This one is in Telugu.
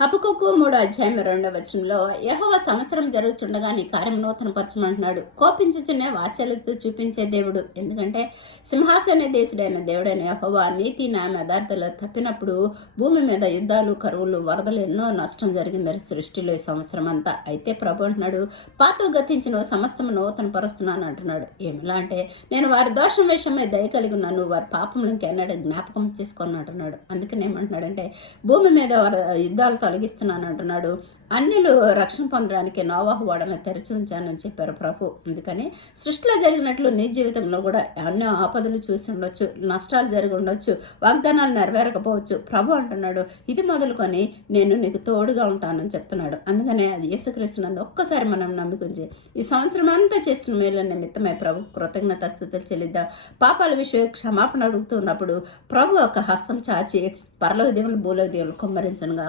హబక్కూకు 3:2 యెహోవా సంవత్సరం జరుగుతుండగా నీ కార్యం నూతనపరచమంటున్నాడు. కోపించుచునే వాత్సల్యత చూపించే దేవుడు. ఎందుకంటే సింహాసనదేశుడైన దేవుడైన యెహోవా నీతి న్యాయం యథార్థలు తప్పినప్పుడు భూమి మీద యుద్ధాలు, కరువులు, వరదలు ఎన్నో నష్టం జరిగిందని సృష్టిలో ఈ సంవత్సరం అంతా. అయితే ప్రభు అంటున్నాడు, పాత గతించిన సమస్తము నూతన పరుస్తున్నాను అంటున్నాడు. ఏమిలా అంటే నేను వారి దోషం విషయమై దయ కలిగి ఉన్నాను, వారి పాపములు ఇంకెన్నడూ జ్ఞాపకం చేసుకొని అంటున్నాడు. అందుకని ఏమంటున్నాడంటే భూమి మీద వారి యుద్ధాలు తొలగిస్తున్నాను అంటున్నాడు. అన్యులు రక్షణ పొందడానికి నోవాహు ఓడను తెరిచి ఉంచానని చెప్పారు ప్రభు. అందుకని సృష్టిలో జరిగినట్లు నీ జీవితంలో కూడా అన్ని ఆపదలు చూసి ఉండొచ్చు, నష్టాలు జరిగి ఉండొచ్చు, వాగ్దానాలు నెరవేరకపోవచ్చు. ప్రభు అంటున్నాడు ఇది మొదలుకొని నేను నీకు తోడుగా ఉంటానని చెప్తున్నాడు. అందుకనే అది యేసుక్రీస్తునందు ఒక్కసారి మనం నమ్ముకుంచి ఈ సంవత్సరం అంతా చేసిన మేలు నిమిత్తమై ప్రభు కృతజ్ఞతాస్తుతులు చెల్లిద్దాం. పాపాల విషయం క్షమాపణ అడుగుతున్నప్పుడు ప్రభు ఒక హస్తం చాచి పరలోక దేవులు భూలోక దేవులు కుమ్మరించనుగా.